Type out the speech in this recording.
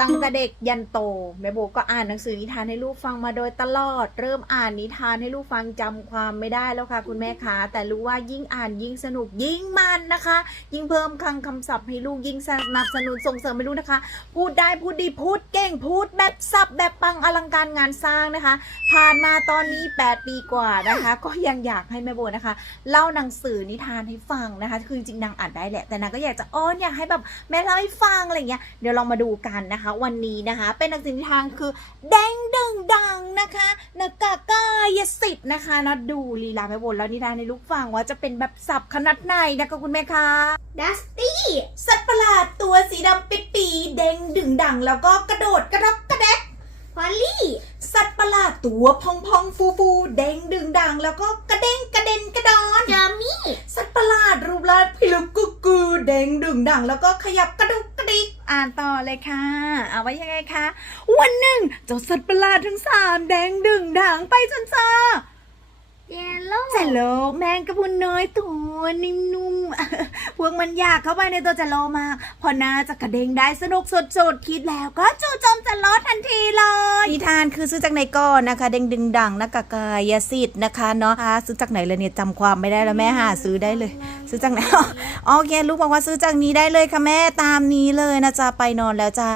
ตั้งแต่เด็กยันโตแม่โบก็อ่านหนังสือนิทานให้ลูกฟังมาโดยตลอด เริ่มอ่านนิทานให้ลูกฟังจำความไม่ได้แล้วค่ะคุณแม่คะแต่รู้ว่ายิ่งอ่านยิ่งสนุกยิ่งมันนะคะ ยิ่งเพิ่มคลังคำศัพท์ให้ลูกยิ่งสนับสนุนส่งเสริมให้ลูกนะคะ พูดได้พูดดีพูดเก่งพูดแบบสับแบบปังอลังการงานสร้างนะคะ ผ่านมาตอนนี้ 8 ปีกว่านะคะ ก็ยังอยากให้แม่โบนะคะ เล่าหนังสือนิทานให้ฟังนะคะ คือจริงนางอ่านได้แหละแต่นางก็อยากจะอ้อนอยากให้แบบแม่เล่าให้ฟังอะไรเงี้ยเดี๋ยวลองมาดูกันนะคะวันนี้นะคะ เป็นหนังสือนิทานคือแดงดึงดังนะคะนากากายสิทธิ์นะคะนะดูลีลาแม่โบแล้วนิทานให้ลูกฟังว่าจะเป็นแบบสับขนาดไหนนะคะคุณแม่คะดัสตี้สัตว์ประหลาดตัวสีดำปิดปีแดงดึงดังแล้วก็กระโดดกระดกกระแดกพอลลี่ สัตว์ประหลาดตัวพองพองฟูฟูแดงดึงดังแล้วก็กระเด้งกระเด็นกระดอนจามี่ สัตว์ประหลาดรูปร่างพิลึกกุกกูแดงดึงดังแล้วก็ขยับกระดุกกระดิก อ่านต่อเลยค่ะ เอาไว้ยังไงคะ วันหนึ่งเจ้าสัตว์ประหลาดทั้งสามแดงดึงดังไปจนเจอ เยลโล่เสร็จแล้วแมงกะพรุนน้อยตัวนิ่มนุ่มพวกมันอยากเข้าไปในตัวจะโลมาก พอน่าจะกระเด้งได้สนุกสุดๆ คิดแล้วก็จู่โจมจะลดทันทีเลยนิทานคือซื้อจากไหนก่อนนะคะ เด้งดึงดังนะกากายสิทธิ์นะคะเนาะอ่าซื้อจากไหนเลยเนี่ยจำความไม่ได้แล้วแม่หาซื้อได้เลย ซื้อจากไหนโอเคลูกบอกว่าซื้อจากนี้ได้เลยค่ะแม่ตามนี้เลยนะจ๊ะไปนอนแล้วจ้า